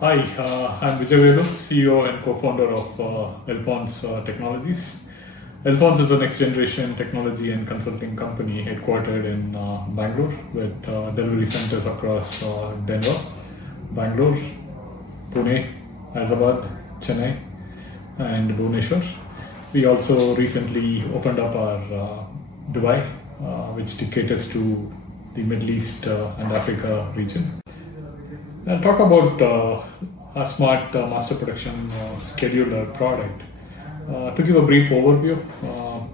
Hi, I'm Vijai Velu, CEO and co-founder of Elfonze Technologies. Elfonze is a next-generation technology and consulting company headquartered in Bangalore with delivery centers across Denver, Bangalore, Pune, Hyderabad, Chennai, and Bhubaneswar. We also recently opened up our Dubai, which caters to the Middle East and Africa region. I'll talk about a smart master production scheduler product. To give a brief overview,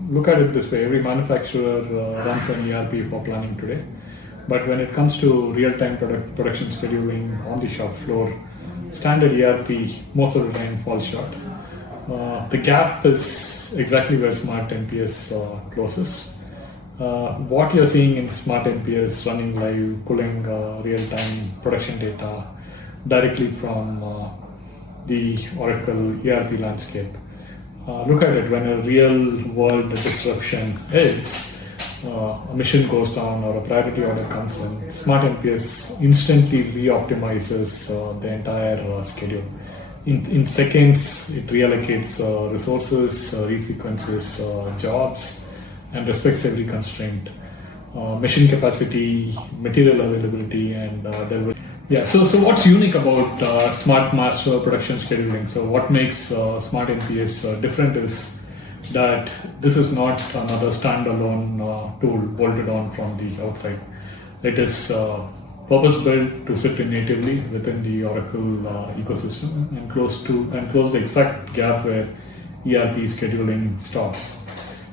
look at it this way: every manufacturer runs an ERP for planning today, but when it comes to real-time production scheduling on the shop floor, standard ERP most of the time falls short. The gap is exactly where SmartMPS closes. What you're seeing in SmartMPS running live, pulling real-time production data directly from the Oracle ERP landscape. Look at it: when a real-world disruption hits, a mission goes down or a priority order comes in, SmartMPS instantly re-optimizes the entire schedule. In seconds, it reallocates resources, resequences jobs, and respects every constraint, machine capacity, material availability, and delivery. Yeah, so what's unique about Smart Master Production Scheduling? So what makes SmartMPS different is that this is not another standalone tool bolted on from the outside. It is purpose-built to sit in natively within the Oracle ecosystem and close the exact gap where ERP scheduling stops.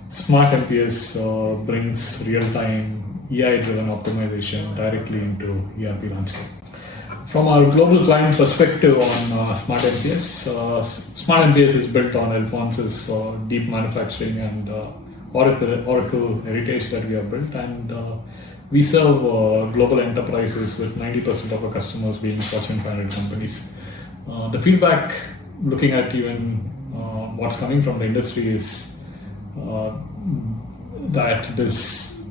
SmartMPS brings real-time AI-driven optimization directly into ERP landscape. From our global client perspective on SmartMPS, SmartMPS is built on Elfonze's deep manufacturing and Oracle heritage that we have built, and we serve global enterprises with 90% of our customers being Fortune 500 companies. The feedback, looking at even what's coming from the industry, is that this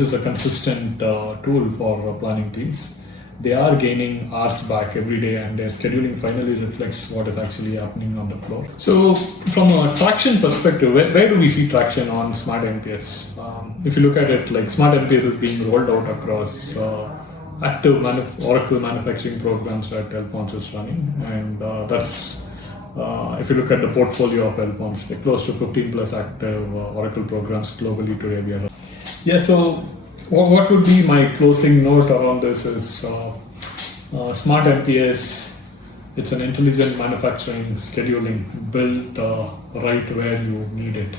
is a consistent tool for planning teams. They are gaining hours back every day, and their scheduling finally reflects what is actually happening on the floor. So, from a traction perspective, where do we see traction on SmartMPS? If you look at it, like SmartMPS is being rolled out across active Oracle manufacturing programs that Elfonze is running, and that's if you look at the portfolio of Elfonze, they're close to 15 plus active Oracle programs globally today. Yeah, so what would be my closing note around this is SmartMPS. It's an intelligent manufacturing scheduling built right where you need it.